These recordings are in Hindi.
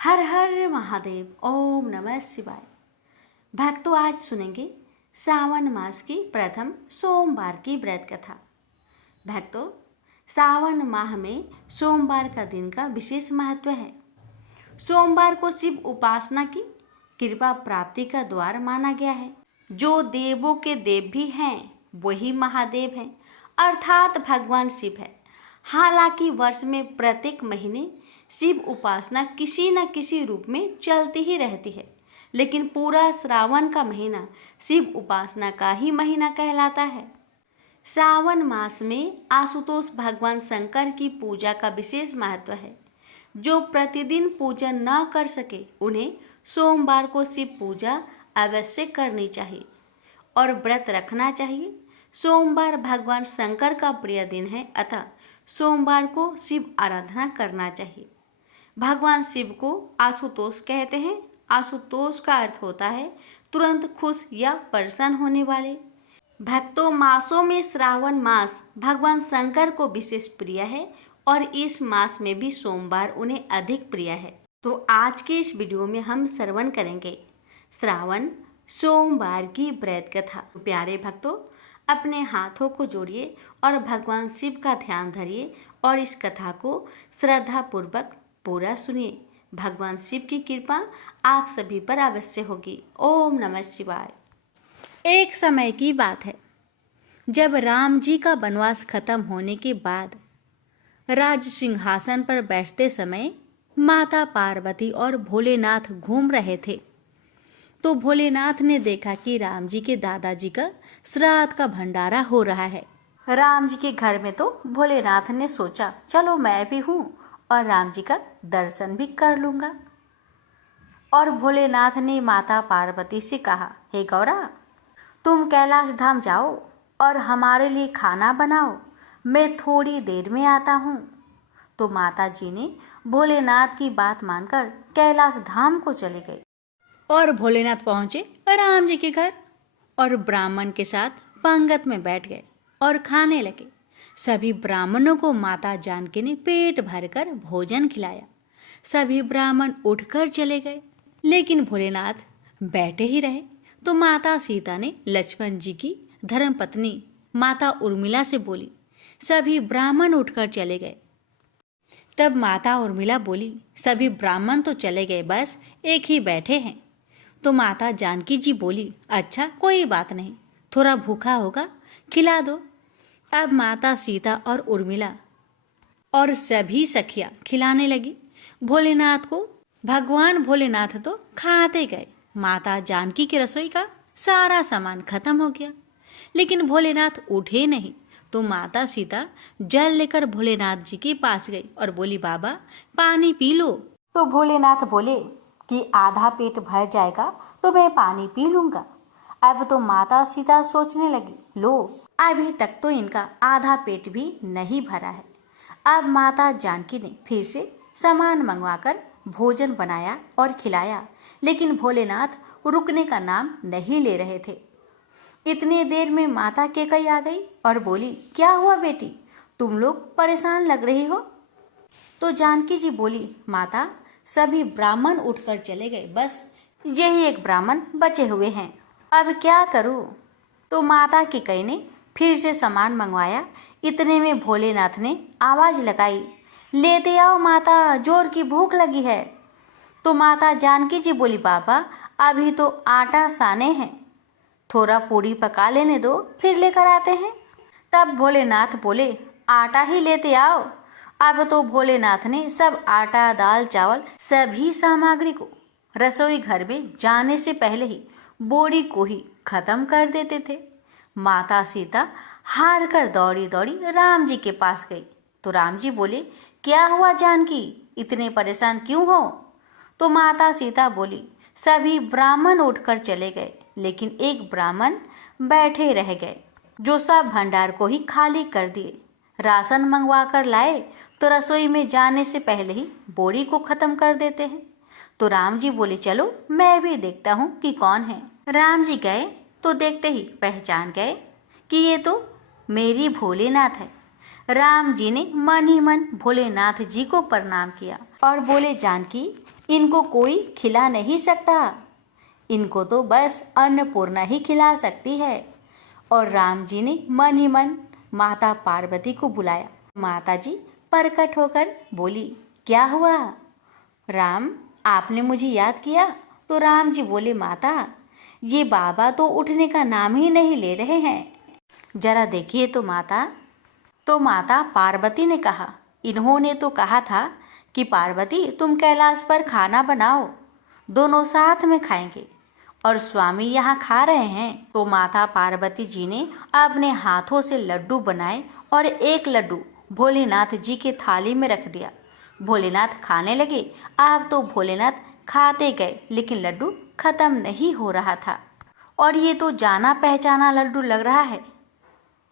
हर हर महादेव। ओम नमः शिवाय। भक्तों, आज सुनेंगे सावन मास की प्रथम सोमवार की व्रत कथा। भक्तों, सावन माह में सोमवार का दिन का विशेष महत्व है। सोमवार को शिव उपासना की कृपा प्राप्ति का द्वार माना गया है। जो देवों के देव भी हैं वही महादेव हैं, अर्थात भगवान शिव है। हालांकि वर्ष में प्रत्येक महीने शिव उपासना किसी न किसी रूप में चलती ही रहती है, लेकिन पूरा श्रावण का महीना शिव उपासना का ही महीना कहलाता है। सावन मास में आशुतोष भगवान शंकर की पूजा का विशेष महत्व है। जो प्रतिदिन पूजा न कर सके उन्हें सोमवार को शिव पूजा अवश्य करनी चाहिए और व्रत रखना चाहिए। सोमवार भगवान शंकर का प्रिय दिन है, अतः सोमवार को शिव आराधना करना चाहिए। भगवान शिव को आशुतोष कहते हैं। आशुतोष का अर्थ होता है तुरंत खुश या प्रसन्न होने वाले। भक्तों, मासों में श्रावण मास भगवान शंकर को विशेष प्रिय है और इस मास में भी सोमवार उन्हें अधिक प्रिय है। तो आज के इस वीडियो में हम श्रवण करेंगे श्रावण सोमवार की व्रत कथा। प्यारे भक्तों, अपने हाथों को जोड़िए और भगवान शिव का ध्यान धरिए और इस कथा को श्रद्धा पूर्वक पूरा सुनिए। भगवान शिव की कृपा आप सभी पर अवश्य होगी। ओम नमः शिवाय। एक समय की बात है, जब राम जी का वनवास खत्म होने के बाद राज सिंहासन पर बैठते समय माता पार्वती और भोलेनाथ घूम रहे थे। तो भोलेनाथ ने देखा कि राम जी के दादाजी का श्राद्ध का भंडारा हो रहा है। राम जी के घर में तो भोलेनाथ ने सोचा, चलो मैं भी हूँ और राम जी का दर्शन भी कर लूंगा। और भोलेनाथ ने माता पार्वती से कहा, हे गौरा, तुम कैलाश धाम जाओ और हमारे लिए खाना बनाओ, मैं थोड़ी देर में आता हूँ। तो माता जी ने भोलेनाथ की बात मानकर कैलाश धाम को चले गए और भोलेनाथ पहुंचे राम जी के घर और ब्राह्मण के साथ पंगत में बैठ गए और खाने लगे। सभी ब्राह्मणों को माता जानकी ने पेट भरकर भोजन खिलाया। सभी ब्राह्मण उठकर चले गए, लेकिन भोलेनाथ बैठे ही रहे। तो माता सीता ने लक्ष्मण जी की धर्मपत्नी माता उर्मिला से बोली, सभी ब्राह्मण उठकर चले गए। तब माता उर्मिला बोली, सभी ब्राह्मण तो चले गए, बस एक ही बैठे हैं। तो माता जानकी जी बोली, अच्छा कोई बात नहीं, थोड़ा भूखा होगा, खिला दो। अब माता सीता और उर्मिला और सभी सखियां खिलाने लगी भोलेनाथ को। भगवान भोलेनाथ तो खाते गए। माता जानकी की रसोई का सारा सामान खत्म हो गया, लेकिन भोलेनाथ उठे नहीं। तो माता सीता जल लेकर भोलेनाथ जी के पास गई और बोली, बाबा पानी पी लो। तो भोलेनाथ बोले कि आधा पेट भर जाएगा तो मैं पानी पी लूंगा। अब तो माता सीता सोचने लगी, लो अभी तक तो इनका आधा पेट भी नहीं भरा है। अब माता जानकी ने फिर से सामान मंगवाकर भोजन बनाया और खिलाया, लेकिन भोलेनाथ रुकने का नाम नहीं ले रहे थे। इतने देर में माता कैकई आ गई और बोली, क्या हुआ बेटी, तुम लोग परेशान लग रही हो। तो जानकी जी बोली, माता सभी ब्राह्मण उठकर चले गए, बस यही एक ब्राह्मण बचे हुए हैं, अब क्या करूं। तो माता कैकई ने फिर से सामान मंगवाया। इतने में भोलेनाथ ने आवाज लगाई, लेते आओ माता, जोर की भूख लगी है। तो माता जानकी जी बोली, बाबा अभी तो आटा साने हैं, थोड़ा पूरी पका लेने दो, फिर लेकर आते हैं। तब भोलेनाथ बोले, आटा ही लेते आओ। अब तो भोलेनाथ ने सब आटा दाल चावल सभी सामग्री को रसोई घर में जाने से पहले ही बोरी को ही खत्म कर देते थे। माता सीता हार कर दौड़ी दौड़ी राम जी के पास गई। तो राम जी बोले, क्या हुआ जानकी, इतने परेशान क्यों हो। तो माता सीता बोली, सभी ब्राह्मण उठकर चले गए, लेकिन एक ब्राह्मण बैठे रह गए, जो सब भंडार को ही खाली कर दिए। राशन मंगवा कर लाए तो रसोई में जाने से पहले ही बोरी को खत्म कर देते हैं। तो राम जी बोले, चलो मैं भी देखता हूँ कि कौन है। राम जी गए तो देखते ही पहचान गए कि ये तो मेरी भोलेनाथ है। राम जी ने मन ही मन भोलेनाथ जी को प्रणाम किया और बोले, जानकी इनको कोई खिला नहीं सकता, इनको तो बस अन्नपूर्णा ही खिला सकती है। और राम जी ने मन ही मन माता पार्वती को बुलाया। माता जी प्रकट होकर बोली, क्या हुआ राम, आपने मुझे याद किया? तो राम जी बोले, माता ये बाबा तो उठने का नाम ही नहीं ले रहे हैं, जरा देखिए तो माता। तो माता पार्वती ने कहा, इन्होंने तो कहा था कि पार्वती तुम कैलाश पर खाना बनाओ, दोनों साथ में खाएंगे, और स्वामी यहाँ खा रहे हैं। तो माता पार्वती जी ने अपने हाथों से लड्डू बनाए और एक लड्डू भोलेनाथ जी के थाली में रख दिया। भोलेनाथ खाने लगे। अब तो भोलेनाथ खाते गए, लेकिन लड्डू खत्म नहीं हो रहा था। और ये तो जाना पहचाना लड्डू लग रहा है।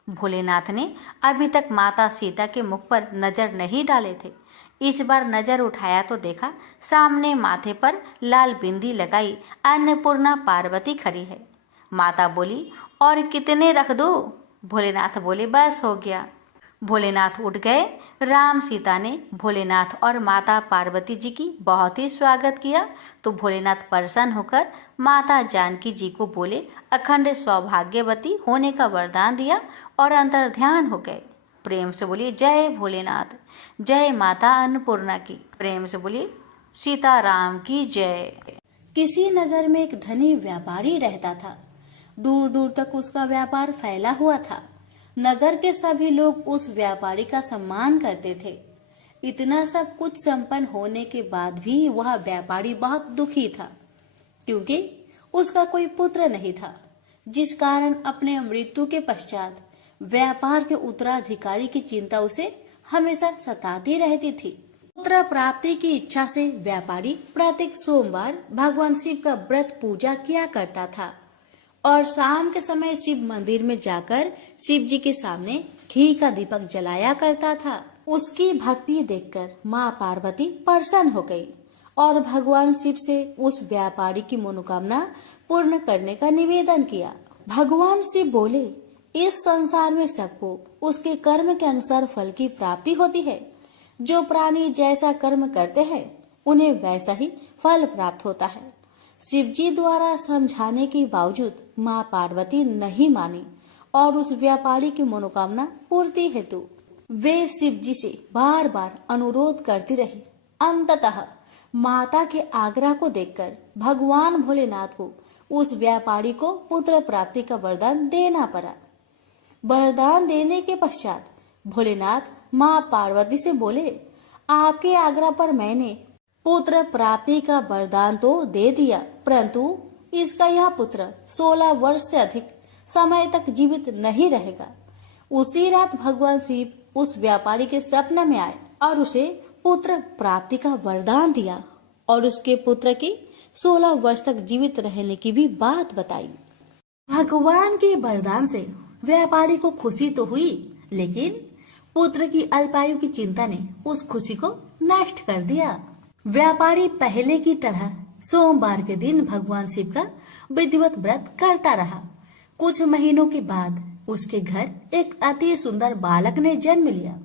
भोलेनाथ ने अभी तक माता सीता के मुख पर नजर नहीं डाले थे। इस बार नजर उठाया तो देखा सामने माथे पर लाल बिंदी लगाई अन्नपूर्णा पार्वती खड़ी है। माता बोली, और कितने रख दो? भोलेनाथ बोले, बस हो गया। भोलेनाथ उठ गए। राम सीता ने भोलेनाथ और माता पार्वती जी की बहुत ही स्वागत किया। तो भोलेनाथ प्रसन्न होकर माता जानकी जी को बोले, अखंड सौभाग्यवती होने का वरदान दिया और अंतर्ध्यान हो गए। प्रेम से बोलिए जय भोलेनाथ, जय माता अन्नपूर्णा की। प्रेम से बोलिए सीताराम की जय। किसी नगर में एक धनी व्यापारी रहता था। दूर दूर तक उसका व्यापार फैला हुआ था। नगर के सभी लोग उस व्यापारी का सम्मान करते थे। इतना सब कुछ संपन्न होने के बाद भी वह व्यापारी बहुत दुखी था, क्योंकि उसका कोई पुत्र नहीं था, जिस कारण अपने मृत्यु के पश्चात व्यापार के उत्तराधिकारी की चिंता उसे हमेशा सताती रहती थी। पुत्र प्राप्ति की इच्छा से व्यापारी प्रत्येक सोमवार भगवान शिव का व्रत पूजा किया करता था और शाम के समय शिव मंदिर में जाकर शिव जी के सामने घी का दीपक जलाया करता था। उसकी भक्ति देखकर माँ पार्वती प्रसन्न हो गई और भगवान शिव से उस व्यापारी की मनोकामना पूर्ण करने का निवेदन किया। भगवान शिव बोले, इस संसार में सबको उसके कर्म के अनुसार फल की प्राप्ति होती है। जो प्राणी जैसा कर्म करते हैं उन्हें वैसा ही फल प्राप्त होता है। शिव जी द्वारा समझाने के बावजूद माँ पार्वती नहीं मानी और उस व्यापारी की मनोकामना पूर्ति हेतु वे शिव जी से बार बार अनुरोध करती रही। अंततः माता के आग्रह को देखकर भगवान भोलेनाथ को उस व्यापारी को पुत्र प्राप्ति का वरदान देना पड़ा। वरदान देने के पश्चात भोलेनाथ माँ पार्वती से बोले, आपके आग्रह पर मैंने पुत्र प्राप्ति का वरदान तो दे दिया, परंतु इसका यह पुत्र 16 वर्ष से अधिक समय तक जीवित नहीं रहेगा। उसी रात भगवान शिव उस व्यापारी के सपने में आए और उसे पुत्र प्राप्ति का वरदान दिया और उसके पुत्र की 16 वर्ष तक जीवित रहने की भी बात बताई। भगवान के वरदान से व्यापारी को खुशी तो हुई, लेकिन पुत्र की अल्पायु की चिंता ने उस खुशी को नष्ट कर दिया। व्यापारी पहले की तरह सोमवार के दिन भगवान शिव का विधिवत व्रत करता रहा। कुछ महीनों के बाद उसके घर एक अति सुंदर बालक ने जन्म लिया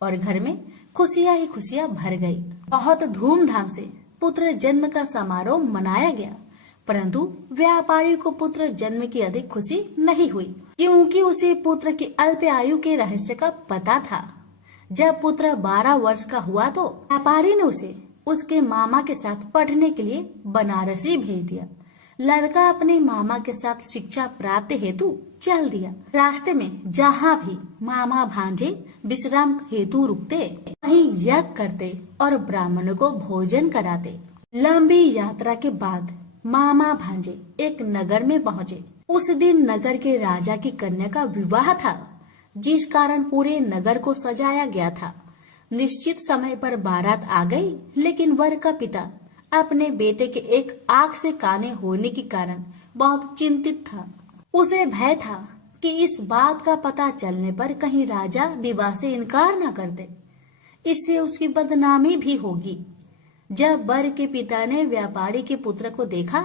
और घर में खुशियां ही खुशियां भर गई। बहुत धूमधाम से पुत्र जन्म का समारोह मनाया गया, परंतु व्यापारी को पुत्र जन्म की अधिक खुशी नहीं हुई, क्योंकि उसे पुत्र की अल्प आयु के रहस्य का पता था। जब पुत्र 12 वर्ष का हुआ तो व्यापारी ने उसे उसके मामा के साथ पढ़ने के लिए बनारसी भेज दिया। लड़का अपने मामा के साथ शिक्षा प्राप्त हेतु चल दिया। रास्ते में जहाँ भी मामा भांजे विश्राम हेतु रुकते, वहीं यज्ञ करते और ब्राह्मणों को भोजन कराते। लंबी यात्रा के बाद मामा भांजे एक नगर में पहुँचे। उस दिन नगर के राजा की कन्या का विवाह था, जिस कारण पूरे नगर को सजाया गया था। निश्चित समय पर बारात आ गई, लेकिन वर का पिता अपने बेटे के एक आंख से काने होने के कारण बहुत चिंतित था। उसे भय था कि इस बात का पता चलने पर कहीं राजा विवाह से इनकार न कर दे, इससे उसकी बदनामी भी होगी। जब वर के पिता ने व्यापारी के पुत्र को देखा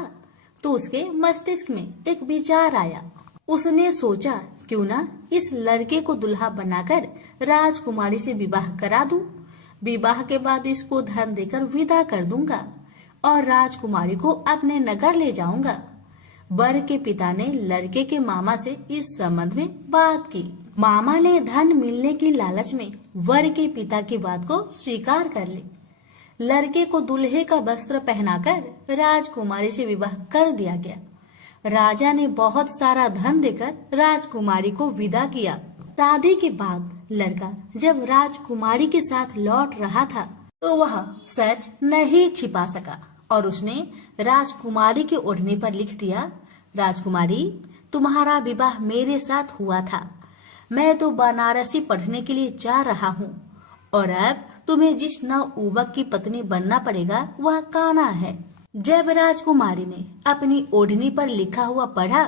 तो उसके मस्तिष्क में एक विचार आया। उसने सोचा, क्यों ना इस लड़के को दुल्हा बनाकर राजकुमारी से विवाह करा दूं। विवाह के बाद इसको धन देकर विदा कर दूंगा और राजकुमारी को अपने नगर ले जाऊंगा। वर के पिता ने लड़के के मामा से इस संबंध में बात की। मामा ने धन मिलने की लालच में वर के पिता की बात को स्वीकार कर ली। लड़के को दूल्हे का वस्त्र पहनाकर राजकुमारी से विवाह कर दिया गया। राजा ने बहुत सारा धन देकर राजकुमारी को विदा किया। शादी के बाद लड़का जब राजकुमारी के साथ लौट रहा था तो वह सच नहीं छिपा सका और उसने राजकुमारी के ओढ़ने पर लिख दिया, राजकुमारी, तुम्हारा विवाह मेरे साथ हुआ था। मैं तो बनारसी पढ़ने के लिए जा रहा हूँ और अब तुम्हें जिस नवयुवक की पत्नी बनना पड़ेगा वह कान्हा है। जब राजकुमारी ने अपनी ओढ़नी पर लिखा हुआ पढ़ा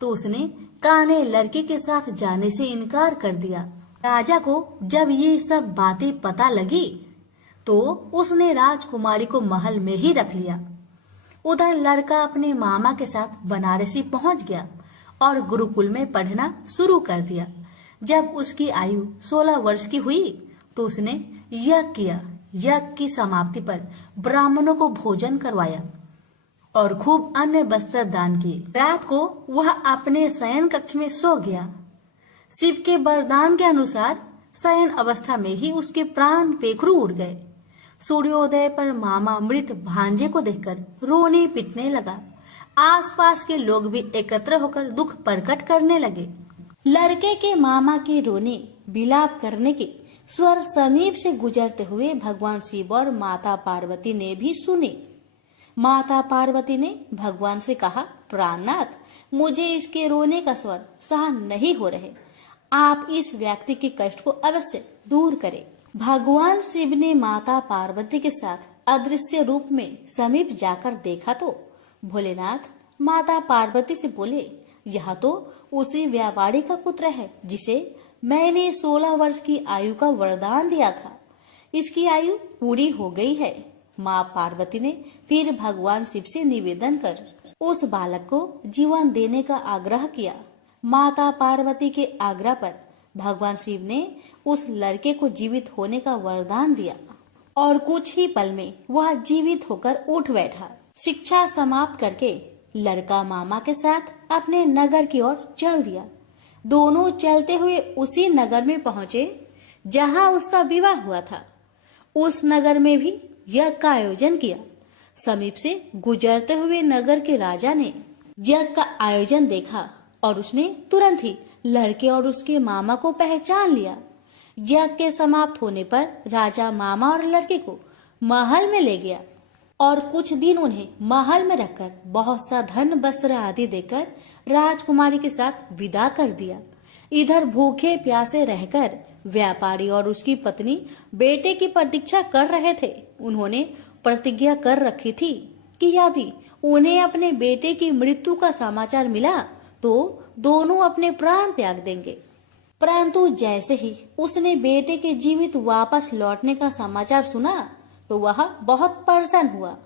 तो उसने कान्हे लड़के के साथ जाने से इनकार कर दिया। राजा को जब ये सब बातें पता लगी तो उसने राजकुमारी को महल में ही रख लिया। उधर लड़का अपने मामा के साथ बनारसी पहुंच गया और गुरुकुल में पढ़ना शुरू कर दिया। जब उसकी आयु 16 वर्ष की हुई तो उसने यज्ञ किया। यज्ञ की समाप्ति पर ब्राह्मणों को भोजन करवाया और खूब अन्य वस्त्र दान किए। रात को वह अपने शयन कक्ष में सो गया। शिव के वरदान के अनुसार शयन अवस्था में ही उसके प्राण पेखरू उड़ गए। सूर्योदय पर मामा मृत भांजे को देखकर रोने पिटने लगा। आसपास के लोग भी एकत्र होकर दुख प्रकट करने लगे। लड़के के मामा के रोने विलाप करने के स्वर समीप से गुजरते हुए भगवान शिव और माता पार्वती ने भी सुने। माता पार्वती ने भगवान से कहा, प्राणनाथ, मुझे इसके रोने का स्वर सहन नहीं हो रहे। आप इस व्यक्ति के कष्ट को अवश्य दूर करें। भगवान शिव ने माता पार्वती के साथ अदृश्य रूप में समीप जाकर देखा तो भोलेनाथ माता पार्वती से बोले, यह तो उसी व्यापारी का पुत्र है जिसे मैंने 16 वर्ष की आयु का वरदान दिया था। इसकी आयु पूरी हो गई है। माँ पार्वती ने फिर भगवान शिव से निवेदन कर उस बालक को जीवन देने का आग्रह किया। माता पार्वती के आग्रह पर भगवान शिव ने उस लड़के को जीवित होने का वरदान दिया और कुछ ही पल में वह जीवित होकर उठ बैठा। शिक्षा समाप्त करके लड़का मामा के साथ अपने नगर की ओर चल दिया। दोनों चलते हुए उसी नगर में पहुंचे जहां उसका विवाह हुआ था। उस नगर में भी यज्ञ का आयोजन किया। समीप से गुजरते हुए नगर के राजा ने यज्ञ का आयोजन देखा और उसने तुरंत ही लड़के और उसके मामा को पहचान लिया। यज्ञ के समाप्त होने पर राजा मामा और लड़के को महल में ले गया और कुछ दिन उन्हें महल में रखकर बहुत सा धन वस्त्र आदि देकर राजकुमारी के साथ विदा कर दिया। इधर भूखे प्यासे रहकर व्यापारी और उसकी पत्नी बेटे की प्रतीक्षा कर रहे थे। उन्होंने प्रतिज्ञा कर रखी थी कि यदि उन्हें अपने बेटे की मृत्यु का समाचार मिला तो दोनों अपने प्राण त्याग देंगे। परंतु जैसे ही उसने बेटे के जीवित वापस लौटने का समाचार सुना तो वह बहुत परेशान हुआ।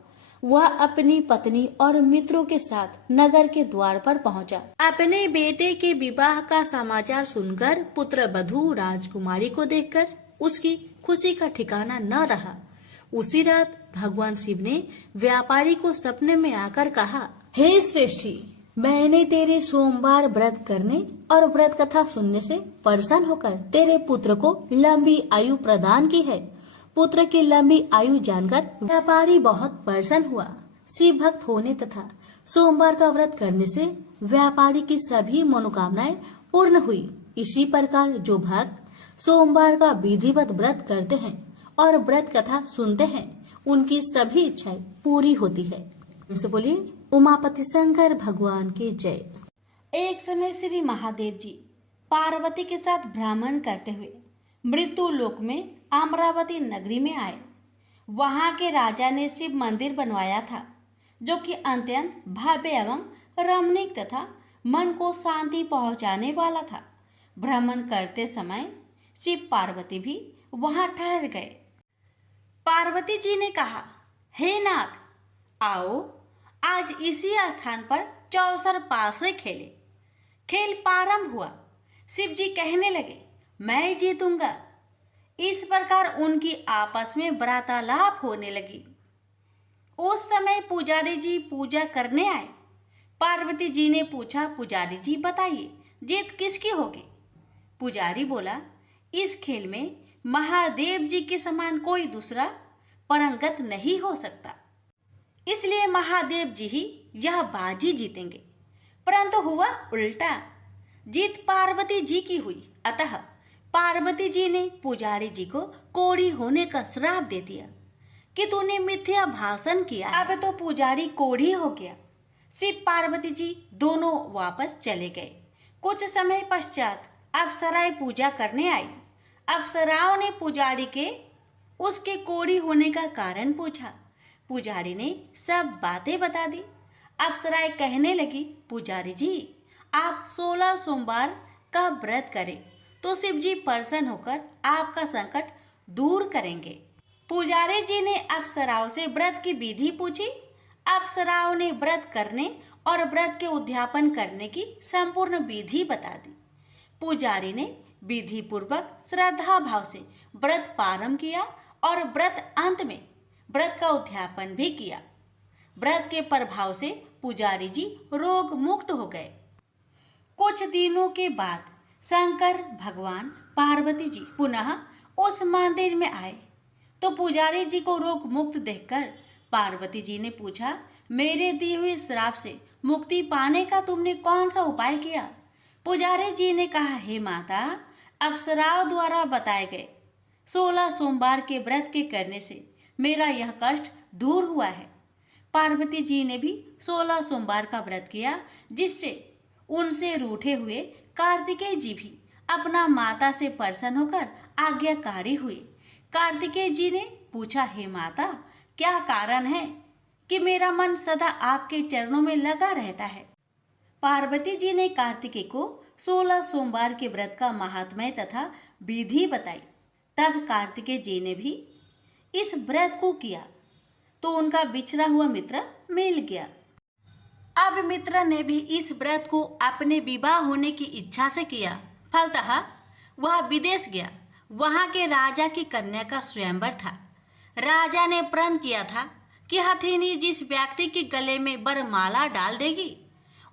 वह अपनी पत्नी और मित्रों के साथ नगर के द्वार पर पहुंचा। अपने बेटे के विवाह का समाचार सुनकर पुत्र वधू राजकुमारी को देखकर उसकी खुशी का ठिकाना न रहा। उसी रात भगवान शिव ने व्यापारी को सपने में आकर कहा, हे श्रेष्ठी, मैंने तेरे सोमवार व्रत करने और व्रत कथा सुनने से प्रसन्न होकर तेरे पुत्र को लंबी आयु प्रदान की है। पुत्र की लंबी आयु जानकर व्यापारी बहुत प्रसन्न हुआ। शिव भक्त होने तथा सोमवार का व्रत करने से व्यापारी की सभी मनोकामनाएं पूर्ण हुई। इसी प्रकार जो भक्त सोमवार का विधिवत व्रत करते हैं और व्रत कथा सुनते हैं उनकी सभी इच्छाएं पूरी होती है। उनसे बोलिए उमापति शंकर भगवान की जय। एक समय श्री महादेव जी पार्वती के साथ भ्रमण करते हुए मृत्यु लोक में अमरावती नगरी में आए। वहां के राजा ने शिव मंदिर बनवाया था जो कि अत्यंत भव्य एवं रमणीक तथा मन को शांति पहुंचाने वाला था। भ्रमण करते समय शिव पार्वती भी वहां ठहर गए। पार्वती जी ने कहा, हे नाथ, आओ आज इसी स्थान पर चौसर पासे खेले। खेल प्रारंभ हुआ। शिव जी कहने लगे, मैं जीतूंगा। इस प्रकार उनकी आपस में वार्तालाप होने लगी। उस समय पुजारी जी पूजा करने आए। पार्वती जी ने पूछा, पुजारी जी बताइए, जीत किसकी होगी? पुजारी बोला, इस खेल में महादेव जी के समान कोई दूसरा परंगत नहीं हो सकता, इसलिए महादेव जी ही यह बाजी जीतेंगे। परंतु हुआ उल्टा, जीत पार्वती जी की हुई। अतः पार्वती जी ने पुजारी जी को कोढ़ी होने का श्राप दे दिया कि तूने मिथ्या भाषण किया। अब तो पुजारी कोढ़ी हो गया। शिव पार्वती जी दोनों वापस चले गए। कुछ समय पश्चात अप्सराएं पूजा करने आई। अप्सराओं ने पुजारी के उसके कोढ़ी होने का कारण पूछा। पुजारी ने सब बातें बता दी। अप्सराएं कहने लगी, पुजारी जी आप 16 सोमवार का व्रत करें तो शिव जी प्रसन्न होकर आपका संकट दूर करेंगे। पुजारी जी ने अप्सराओं से व्रत की विधि पूछी। अप्सराओं ने व्रत करने और व्रत के उद्यापन करने की संपूर्ण विधि बता दी। पुजारी ने विधि पूर्वक श्रद्धा भाव से व्रत प्रारंभ किया और व्रत अंत में व्रत का उद्यापन भी किया। व्रत के प्रभाव से पुजारी जी रोग मुक्त हो गए। कुछ दिनों के बाद शंकर भगवान पार्वती जी पुनः उस मंदिर में आए तो पुजारी जी को रोग मुक्त देखकर पार्वती जी ने पूछा, मेरे दिए हुए श्राप से मुक्ति पाने का तुमने कौन सा उपाय किया? पुजारी जी ने कहा, हे माता, अप्सराओं द्वारा बताए गए 16 सोमवार के व्रत के करने से मेरा यह कष्ट दूर हुआ है। पार्वती जी ने भी 16 सोमवार का व्रत किया, जिससे उनसे रूठे हुए कार्तिकेय जी भी अपना माता से प्रसन्न होकर आज्ञाकारी हुए। कार्तिकेय जी ने पूछा, हे माता, क्या कारण है कि मेरा मन सदा आपके चरणों में लगा रहता है? पार्वती जी ने कार्तिकेय को 16 सोमवार के व्रत का महात्म्य तथा विधि बताई। तब कार्तिकेय जी ने भी इस व्रत को किया तो उनका बिछड़ा हुआ मित्र मिल गया। अब मित्र ने भी इस व्रत को अपने विवाह होने की इच्छा से किया। फलतः वह विदेश गया। वहां के राजा की कन्या का स्वयंवर था। राजा ने प्रण किया था कि हथिनी जिस व्यक्ति के गले में वरमाला डाल देगी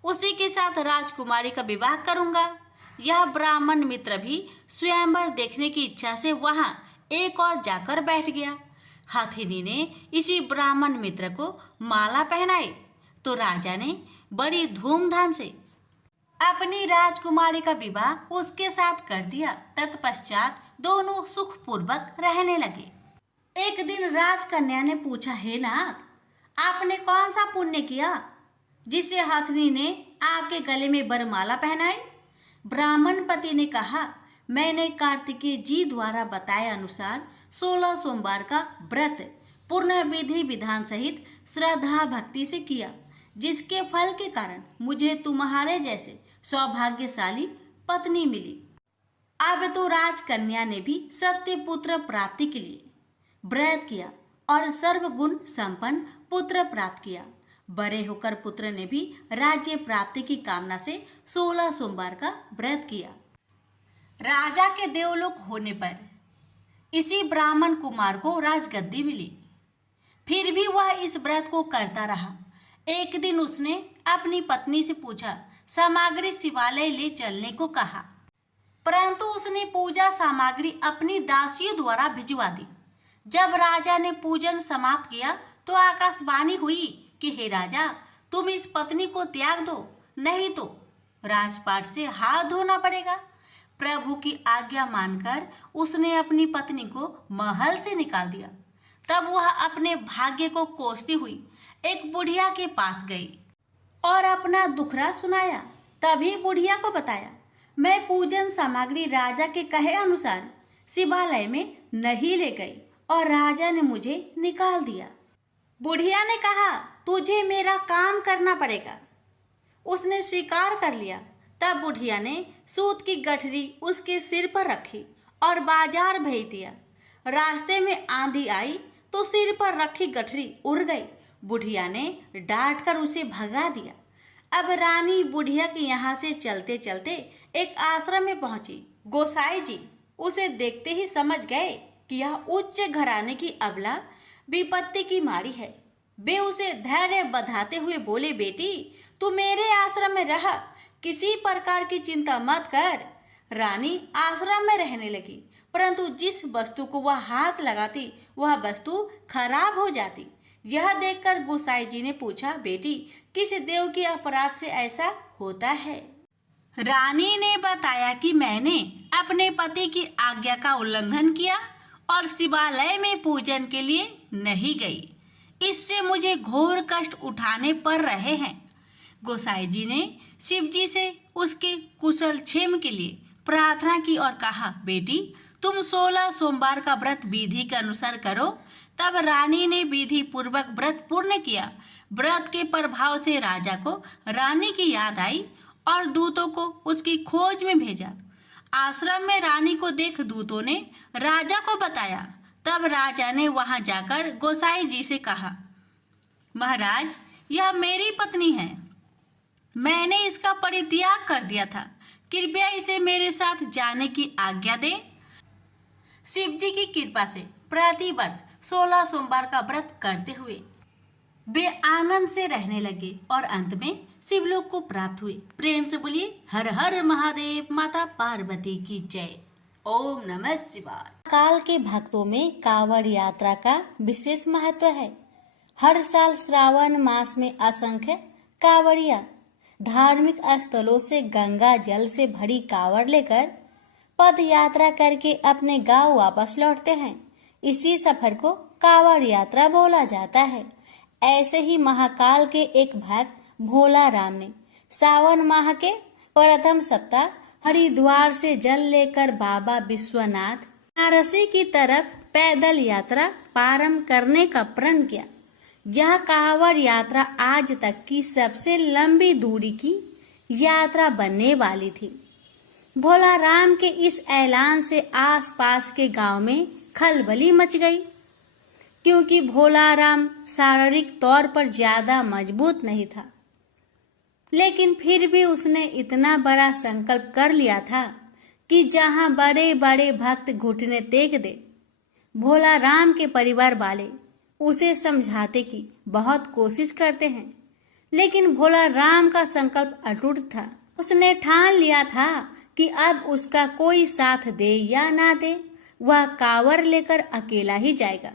उसी के साथ राजकुमारी का विवाह करूंगा। यह ब्राह्मण मित्र भी स्वयंवर देखने की इच्छा से वहां एक और जाकर बैठ गया। हथिनी ने इसी ब्राह्मण मित्र को माला पहनाई तो राजा ने बड़ी धूमधाम से अपनी राजकुमारी का विवाह उसके साथ कर दिया। तत्पश्चात दोनों सुखपूर्वक रहने लगे। एक दिन राजकन्या ने पूछा, हे नाथ, आपने कौन सा पुण्य किया जिससे हथिनी ने आपके गले में वरमाला पहनाई? ब्राह्मण पति ने कहा, मैंने कार्तिकेय जी द्वारा बताए अनुसार 16 सोमवार का व्रत पूर्ण विधि विधान सहित श्रद्धा भक्ति से किया, जिसके फल के कारण मुझे तुम्हारे जैसे सौभाग्यशाली पत्नी मिली। अब तो राजकन्या ने भी सत्य पुत्र प्राप्ति के लिए व्रत किया और सर्वगुण संपन्न पुत्र प्राप्त किया। बड़े होकर पुत्र ने भी राज्य प्राप्ति की कामना से 16 सोमवार का व्रत किया। राजा के देवलोक होने पर इसी ब्राह्मण कुमार को राजगद्दी मिली। फिर भी वह इस व्रत को करता रहा। एक दिन उसने अपनी पत्नी से पूछा, सामग्री शिवालय ले चलने को कहा, परंतु उसने पूजा सामग्री अपनी दासियों द्वारा भिजवा दी। जब राजा ने पूजन समाप्त किया तो आकाशवाणी हुई कि हे राजा, तुम इस पत्नी को त्याग दो, नहीं तो राजपाट से हाथ धोना पड़ेगा। प्रभु की आज्ञा मानकर उसने अपनी पत्नी को महल से निकाल दिया। तब वह अपने भाग्य को कोसती हुई एक बुढ़िया के पास गई और अपना दुखड़ा सुनाया। तभी बुढ़िया को बताया, मैं पूजन सामग्री राजा के कहे अनुसार शिवालय में नहीं ले गई और राजा ने मुझे निकाल दिया। बुढ़िया ने कहा, तुझे मेरा काम करना पड़ेगा। उसने स्वीकार कर लिया। तब बुढ़िया ने सूत की गठरी उसके सिर पर रखी और बाजार भेज दिया। रास्ते में आंधी आई तो सिर पर रखी गठरी उड़ गई। बुढ़िया ने डांट कर उसे भगा दिया। अब रानी बुढ़िया के यहाँ से चलते चलते एक आश्रम में पहुंची। गोसाई जी उसे देखते ही समझ गए कि यह उच्च घराने की अबला विपत्ति की मारी है। वे उसे धैर्य बधाते हुए बोले, बेटी तू मेरे आश्रम में रह, किसी प्रकार की चिंता मत कर। रानी आश्रम में रहने लगी, परंतु जिस वस्तु को वह हाथ लगाती वह वस्तु खराब हो जाती। यह देखकर गोसाई जी ने पूछा, बेटी किस देव के अपराध से ऐसा होता है? रानी ने बताया कि मैंने अपने पति की आज्ञा का उल्लंघन किया और शिवालय में पूजन के लिए नहीं गई। इससे मुझे घोर कष्ट उठाने पड़ रहे हैं। गोसाई जी ने शिव जी से उसके कुशल क्षेम के लिए प्रार्थना की और कहा, बेटी तुम 16 सोमवार का व्रत विधि के अनुसार करो। तब रानी ने विधि पूर्वक व्रत पूर्ण किया। व्रत के प्रभाव से राजा को रानी की याद आई और दूतों को उसकी खोज में भेजा। आश्रम में रानी को देख दूतों ने राजा को बताया। तब राजा ने वहां जाकर गोसाई जी से कहा, महाराज यह मेरी पत्नी है, मैंने इसका परित्याग कर दिया था, कृपया इसे मेरे साथ जाने की आज्ञा दें। शिव जी की कृपा से प्रति वर्ष 16 सोमवार का व्रत करते हुए वे आनंद से रहने लगे और अंत में शिवलोक को प्राप्त हुए। प्रेम से बोलिए हर हर महादेव, माता पार्वती की जय। ओम नमः शिवाय। काल के भक्तों में कांवड़ यात्रा का विशेष महत्व है। हर साल श्रावण मास में असंख्य कांवड़िया धार्मिक स्थलों से गंगा जल से भरी कांवड़ लेकर पद यात्रा करके अपने गांव वापस लौटते हैं। इसी सफर को कांवड़ यात्रा बोला जाता है। ऐसे ही महाकाल के एक भक्त भोला राम ने सावन माह के प्रथम सप्ताह हरिद्वार से जल लेकर बाबा विश्वनाथ वाराणसी की तरफ पैदल यात्रा प्रारंभ करने का प्रण किया। यह कांवड़ यात्रा आज तक की सबसे लंबी दूरी की यात्रा बनने वाली थी। भोला राम के इस ऐलान से आसपास के गांव में खलबली मच गई, क्योंकि भोला राम शारीरिक तौर पर ज्यादा मजबूत नहीं था, लेकिन फिर भी उसने इतना बड़ा संकल्प कर लिया था कि जहां बड़े बड़े भक्त घुटने टेक दे। भोला राम के परिवार वाले उसे समझाते कि बहुत कोशिश करते हैं, लेकिन भोला राम का संकल्प अटूट था। उसने ठान लिया था कि अब उसका कोई साथ दे या ना दे, वह कांवर लेकर अकेला ही जाएगा।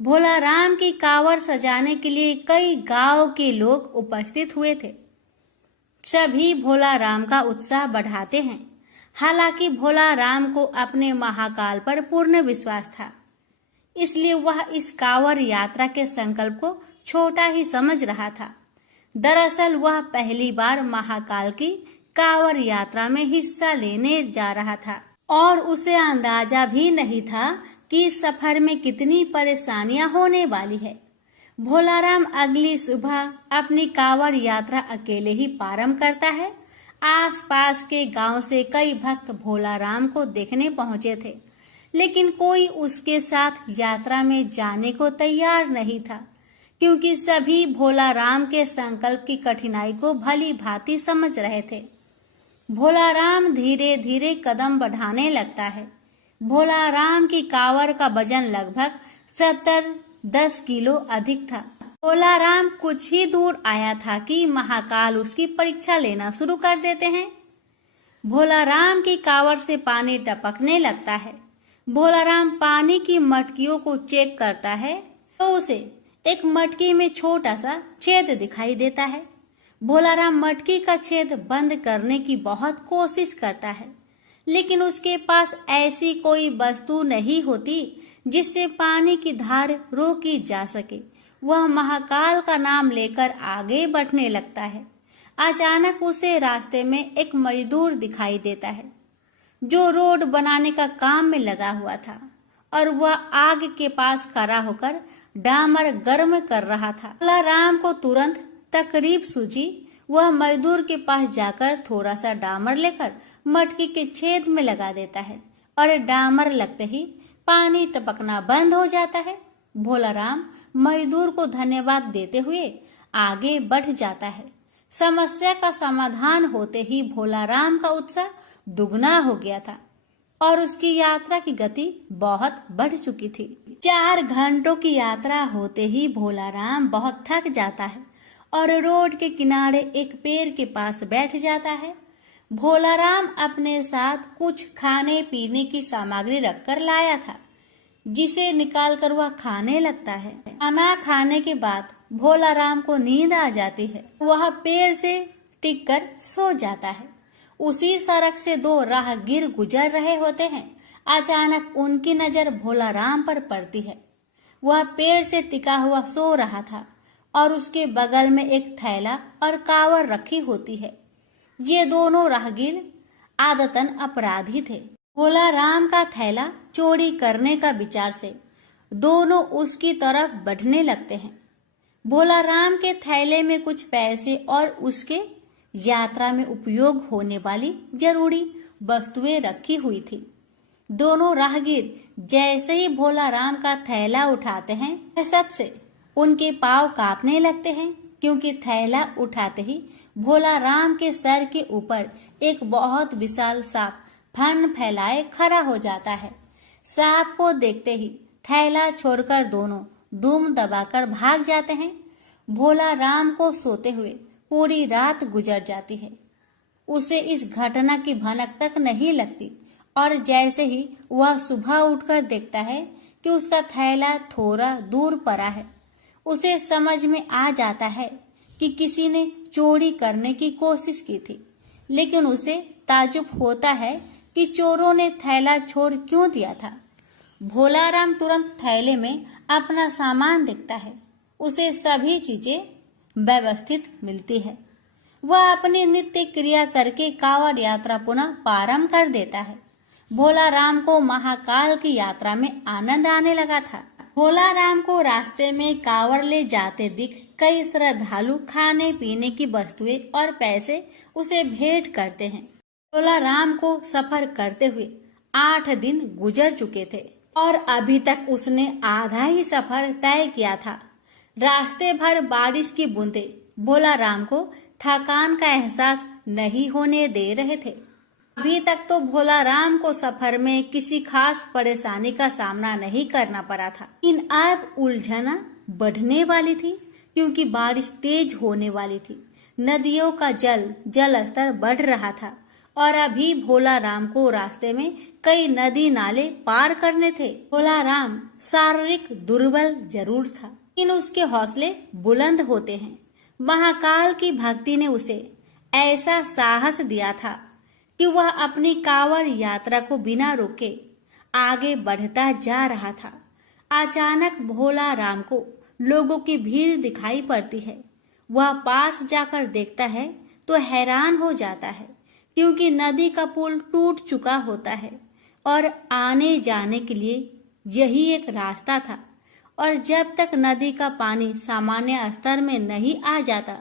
भोला राम की कांवर सजाने के लिए कई गांव के लोग उपस्थित हुए थे। सभी भोला राम का उत्साह बढ़ाते हैं। हालांकि भोला राम को अपने महाकाल पर पूर्ण विश्वास था, इसलिए वह इस कांवर यात्रा के संकल्प को छोटा ही समझ रहा था। दरअसल वह पहली बार महाकाल की कांवर यात्रा में हिस्सा लेने जा रहा था और उसे अंदाजा भी नहीं था कि इस सफर में कितनी परेशानियां होने वाली है। भोला राम अगली सुबह अपनी कांवड़ यात्रा अकेले ही प्रारंभ करता है। आसपास के गांव से कई भक्त भोला राम को देखने पहुंचे थे, लेकिन कोई उसके साथ यात्रा में जाने को तैयार नहीं था, क्योंकि सभी भोला राम के संकल्प की कठिनाई को भली भांति समझ रहे थे। भोला राम धीरे धीरे कदम बढ़ाने लगता है। भोला राम की कांवर का वजन लगभग 70-10 किलो अधिक था। भोला राम कुछ ही दूर आया था कि महाकाल उसकी परीक्षा लेना शुरू कर देते हैं। भोला राम की कांवर से पानी टपकने लगता है। भोला राम पानी की मटकियों को चेक करता है तो उसे एक मटकी में छोटा सा छेद दिखाई देता है। भोला राम मटकी का छेद बंद करने की बहुत कोशिश करता है, लेकिन उसके पास ऐसी कोई वस्तु नहीं होती जिससे पानी की धार रोकी जा सके। वह महाकाल का नाम लेकर आगे बढ़ने लगता है। अचानक उसे रास्ते में एक मजदूर दिखाई देता है जो रोड बनाने का काम में लगा हुआ था, और वह आग के पास खड़ा होकर डामर गर्म कर रहा था। भोला राम को तुरंत तकलीफ सूझी। वह मजदूर के पास जाकर थोड़ा सा डामर लेकर मटकी के छेद में लगा देता है और डामर लगते ही पानी टपकना बंद हो जाता है। भोला राम मजदूर को धन्यवाद देते हुए आगे बढ़ जाता है। समस्या का समाधान होते ही भोला राम का उत्साह दुगना हो गया था। और उसकी यात्रा की गति बहुत बढ़ चुकी थी। 4 घंटों की यात्रा होते ही भोला राम बहुत थक जाता है और रोड के किनारे एक पेड़ के पास बैठ जाता है। भोला राम अपने साथ कुछ खाने पीने की सामग्री रखकर लाया था, जिसे निकालकर वह खाने लगता है। खाना खाने के बाद भोला राम को नींद आ जाती है। वह पेड़ से टिककर सो जाता है। उसी सड़क से 2 राहगीर गुजर रहे होते हैं। अचानक उनकी नजर भोला राम पर पड़ती है। वह पेड़ से टिका हुआ सो रहा था और उसके बगल में एक थैला और कांवर रखी होती है। ये दोनों राहगीर आदतन अपराधी थे। भोला राम का थैला चोरी करने का विचार से दोनों उसकी तरफ बढ़ने लगते हैं। भोला राम के थैले में कुछ पैसे और उसके यात्रा में उपयोग होने वाली जरूरी वस्तुएं रखी हुई थी। दोनों राहगीर जैसे ही भोला राम का थैला उठाते हैं, दहशत से उनके पांव कांपने लगते हैं, क्योंकि थैला उठाते ही भोला राम के सर के ऊपर एक बहुत विशाल सांप फन फैलाए खड़ा हो जाता है। सांप को देखते ही थैला छोड़कर दोनों दुम दबाकर भाग जाते हैं। भोला राम को सोते हुए पूरी रात गुजर जाती है। उसे इस घटना की भनक तक नहीं लगती और जैसे ही वह सुबह उठकर देखता है कि उसका थैला थोड़ा दूर पड़ा है, उसे समझ में आ जाता है कि किसी ने चोरी करने की कोशिश की थी। लेकिन उसे ताज्जुब होता है कि चोरों ने थैला छोड़ क्यों दिया था। भोला राम तुरंत थैले में अपना सामान देखता है। उसे सभी चीजें व्यवस्थित मिलती है। वह अपनी नित्य क्रिया करके कांवड़ यात्रा पुनः प्रारंभ कर देता है। भोला राम को महाकाल की यात्रा में आनंद आने लगा था। भोला राम को रास्ते में कांवड़ ले जाते दिख कई श्रद्धालु खाने पीने की वस्तुएं और पैसे उसे भेंट करते हैं। भोला राम को सफर करते हुए 8 दिन गुजर चुके थे और अभी तक उसने आधा ही सफर तय किया था। रास्ते भर बारिश की बूंदें भोला राम को थकान का एहसास नहीं होने दे रहे थे। अभी तक तो भोला राम को सफर में किसी खास परेशानी का सामना नहीं करना पड़ा था। इन अब उलझना बढ़ने वाली थी, क्योंकि बारिश तेज होने वाली थी। नदियों का जल स्तर बढ़ रहा था और अभी भोला राम को रास्ते में कई नदी नाले पार करने थे। भोला राम शारीरिक दुर्बल जरूर था, लेकिन उसके हौसले बुलंद होते हैं। महाकाल की भक्ति ने उसे ऐसा साहस दिया था कि वह अपनी कांवड़ यात्रा को बिना रोके आगे बढ़ता जा रहा था। अचानक भोला राम को लोगों की भीड़ दिखाई पड़ती है। वह पास जाकर देखता है तो हैरान हो जाता है, क्योंकि नदी का पुल टूट चुका होता है और आने जाने के लिए यही एक रास्ता था। और जब तक नदी का पानी सामान्य स्तर में नहीं आ जाता,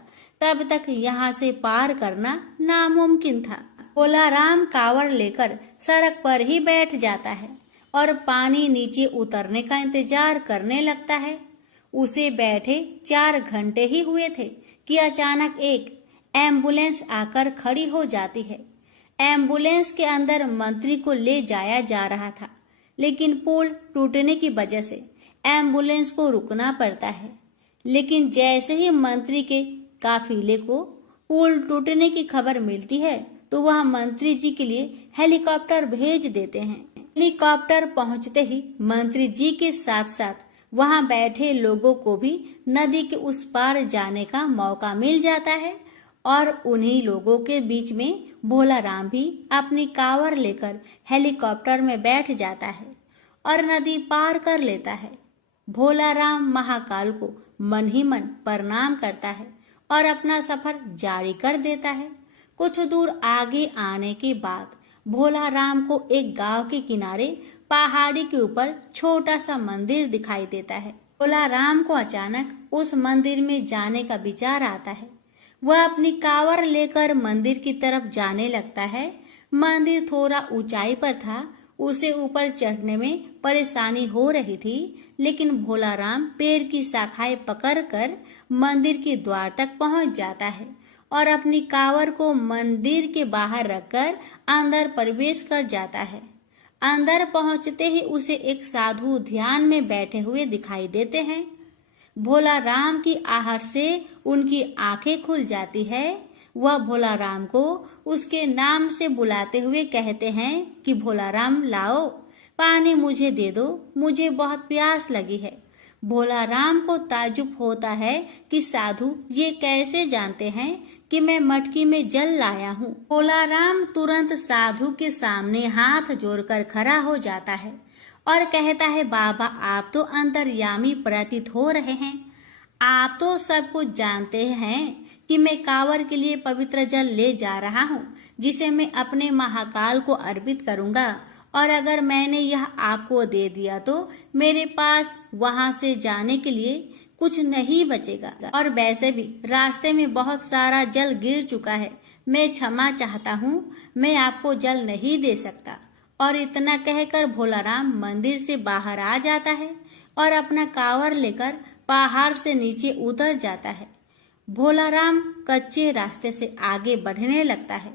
तब तक यहाँ से पार करना नामुमकिन था। भोला राम कांवड़ लेकर सड़क पर ही बैठ जाता है और पानी नीचे उतरने का इंतजार करने लगता है। उसे बैठे 4 घंटे ही हुए थे कि अचानक एक एम्बुलेंस आकर खड़ी हो जाती है। एम्बुलेंस के अंदर मंत्री को ले जाया जा रहा था, लेकिन पुल टूटने की वजह से एम्बुलेंस को रुकना पड़ता है। लेकिन जैसे ही मंत्री के काफिले को पुल टूटने की खबर मिलती है, तो वह मंत्री जी के लिए हेलीकॉप्टर भेज देते हैं। हेलीकॉप्टर पहुंचते ही मंत्री जी के साथ साथ वहां बैठे लोगों को भी नदी के उस पार जाने का मौका मिल जाता है और उन्हीं लोगों के बीच में भोला राम भी अपनी कांवड़ लेकर हेलीकॉप्टर में बैठ जाता है और नदी पार कर लेता है। भोला राम महाकाल को मन ही मन प्रणाम करता है और अपना सफर जारी कर देता है। कुछ दूर आगे आने के बाद भोला राम को एक गांव के किनारे पहाड़ी के ऊपर छोटा सा मंदिर दिखाई देता है। भोला राम को अचानक उस मंदिर में जाने का विचार आता है। वह अपनी कांवड़ लेकर मंदिर की तरफ जाने लगता है। मंदिर थोड़ा ऊंचाई पर था, उसे ऊपर चढ़ने में परेशानी हो रही थी, लेकिन भोला राम पेड़ की शाखाएं पकड़कर मंदिर के द्वार तक पहुंच जाता है और अपनी कांवड़ को मंदिर के बाहर रखकर अंदर प्रवेश कर जाता है। अंदर पहुंचते ही उसे एक साधु ध्यान में बैठे हुए दिखाई देते हैं। भोला राम की आहट से उनकी आंखें खुल जाती है। वह भोला राम को उसके नाम से बुलाते हुए कहते हैं कि भोला राम लाओ, पानी मुझे दे दो, मुझे बहुत प्यास लगी है। भोला राम को ताज्जुब होता है कि साधु ये कैसे जानते हैं कि मैं मटकी में जल लाया हूँ। भोला राम तुरंत साधु के सामने हाथ जोड़कर खड़ा हो जाता है और कहता है, बाबा आप तो अंतर्यामी प्रतीत हो रहे हैं। आप तो सब कुछ जानते हैं कि मैं कांवर के लिए पवित्र जल ले जा रहा हूँ, जिसे मैं अपने महाकाल को अर्पित करूँगा, और अगर मैंने यह आपको दे दिया तो मेरे पास वहां से जाने के लिए कुछ नहीं बचेगा, और वैसे भी रास्ते में बहुत सारा जल गिर चुका है। मैं क्षमा चाहता हूँ, मैं आपको जल नहीं दे सकता। और इतना कहकर भोला राम मंदिर से बाहर आ जाता है और अपना कांवर लेकर पहाड़ से नीचे उतर जाता है। भोला राम कच्चे रास्ते से आगे बढ़ने लगता है।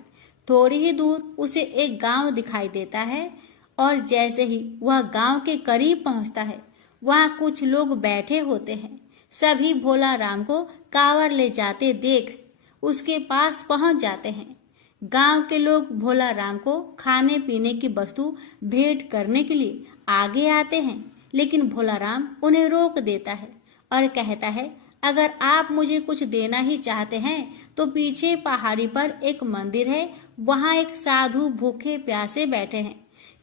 थोड़ी ही दूर उसे एक गांव दिखाई देता है और जैसे ही वह गांव के करीब पहुंचता है, वहां कुछ लोग बैठे होते हैं। सभी भोला राम को कांवर ले जाते देख उसके पास पहुंच जाते हैं। गांव के लोग भोला राम को खाने पीने की वस्तु भेंट करने के लिए आगे आते हैं, लेकिन भोला राम उन्हें रोक देता है और कहता है, अगर आप मुझे कुछ देना ही चाहते हैं तो पीछे पहाड़ी पर एक मंदिर है, वहां एक साधु भूखे प्यासे बैठे हैं,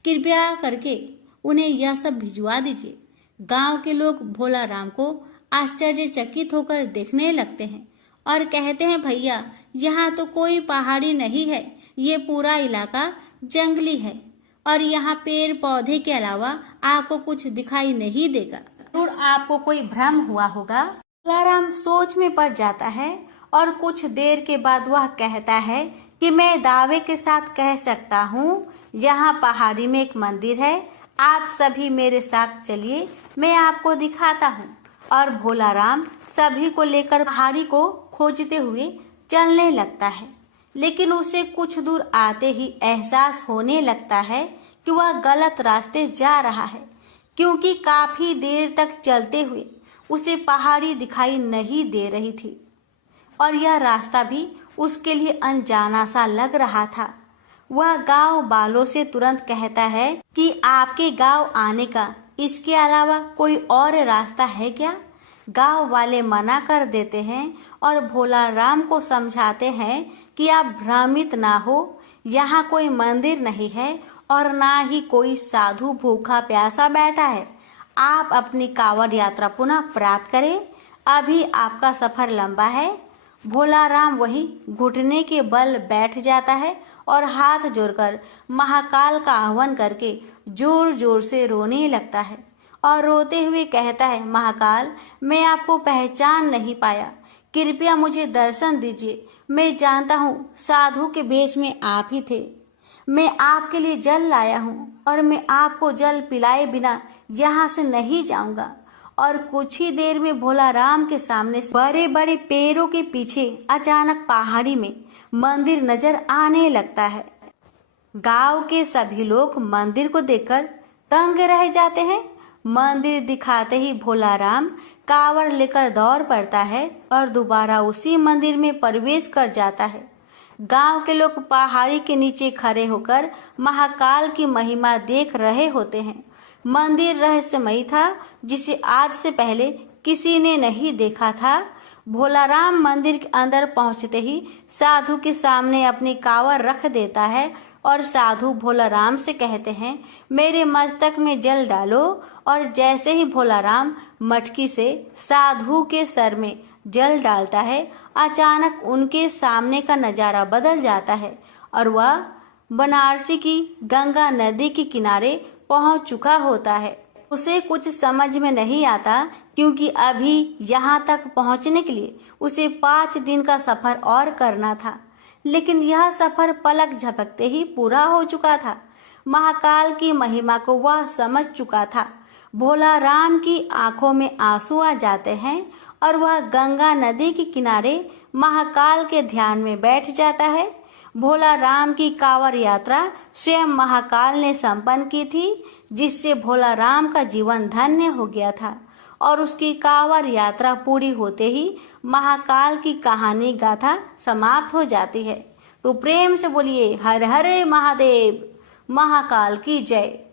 कृपया करके उन्हें यह सब भिजवा दीजिए। गांव के लोग भोला राम को आश्चर्यचकित होकर देखने लगते हैं और कहते हैं, भैया यहाँ तो कोई पहाड़ी नहीं है, ये पूरा इलाका जंगली है और यहाँ पेड़ पौधे के अलावा आपको कुछ दिखाई नहीं देगा। जरूर आपको कोई भ्रम हुआ होगा। भोला राम सोच में पड़ जाता है और कुछ देर के बाद वह कहता है कि मैं दावे के साथ कह सकता हूँ, यहाँ पहाड़ी में एक मंदिर है, आप सभी मेरे साथ चलिए, मैं आपको दिखाता हूँ। और भोला राम सभी को लेकर पहाड़ी को खोजते हुए चलने लगता है, लेकिन उसे कुछ दूर आते ही एहसास होने लगता है कि वह गलत रास्ते जा रहा है, क्योंकि काफी देर तक चलते हुए उसे पहाड़ी दिखाई नहीं दे रही थी और यह रास्ता भी उसके लिए अनजाना सा लग रहा था। वह गांव वालों से तुरंत कहता है कि आपके गांव आने का इसके अलावा कोई और रास्ता है क्या? गांव वाले मना कर देते हैं और भोला राम को समझाते हैं कि आप भ्रमित ना हो, यहाँ कोई मंदिर नहीं है और ना ही कोई साधु भूखा प्यासा बैठा है। आप अपनी कांवड़ यात्रा पुनः प्राप्त करें, अभी आपका सफर लंबा है। भोला राम वहीं घुटने के बल बैठ जाता है और हाथ जोड़कर महाकाल का आह्वान करके जोर जोर से रोने लगता है और रोते हुए कहता है, महाकाल मैं आपको पहचान नहीं पाया, कृपया मुझे दर्शन दीजिए। मैं जानता हूँ साधु के भेष में आप ही थे। मैं आपके लिए जल लाया हूँ और मैं आपको जल पिलाए बिना यहाँ से नहीं जाऊंगा। और कुछ ही देर में भोला राम के सामने बड़े बड़े पेड़ों के पीछे अचानक पहाड़ी में मंदिर नजर आने लगता है। गांव के सभी लोग मंदिर को देखकर तंग रह जाते हैं। मंदिर दिखाते ही भोला राम कांवड़ लेकर दौड़ पड़ता है और दोबारा उसी मंदिर में प्रवेश कर जाता है। गांव के लोग पहाड़ी के नीचे खड़े होकर महाकाल की महिमा देख रहे होते हैं। मंदिर रहस्यमयी था, जिसे आज से पहले किसी ने नहीं देखा था। भोला राम मंदिर के अंदर पहुंचते ही साधु के सामने अपनी कांवड़ रख देता है और साधु भोला राम से कहते हैं, मेरे मस्तक में जल डालो। और जैसे ही भोला राम मटकी से साधु के सर में जल डालता है, अचानक उनके सामने का नजारा बदल जाता है और वह बनारसी की गंगा नदी के किनारे पहुंच चुका होता है। उसे कुछ समझ में नहीं आता, क्योंकि अभी यहाँ तक पहुँचने के लिए उसे 5 दिन का सफर और करना था, लेकिन यह सफर पलक झपकते ही पूरा हो चुका था। महाकाल की महिमा को वह समझ चुका था। भोला राम की आंखों में आंसू आ जाते हैं और वह गंगा नदी के किनारे महाकाल के ध्यान में बैठ जाता है। भोला राम की कांवड़ यात्रा स्वयं महाकाल ने संपन्न की थी, जिससे भोला राम का जीवन धन्य हो गया था। और उसकी कांवड़ यात्रा पूरी होते ही महाकाल की कहानी गाथा समाप्त हो जाती है। तो प्रेम से बोलिए हर हर महादेव, महाकाल की जय।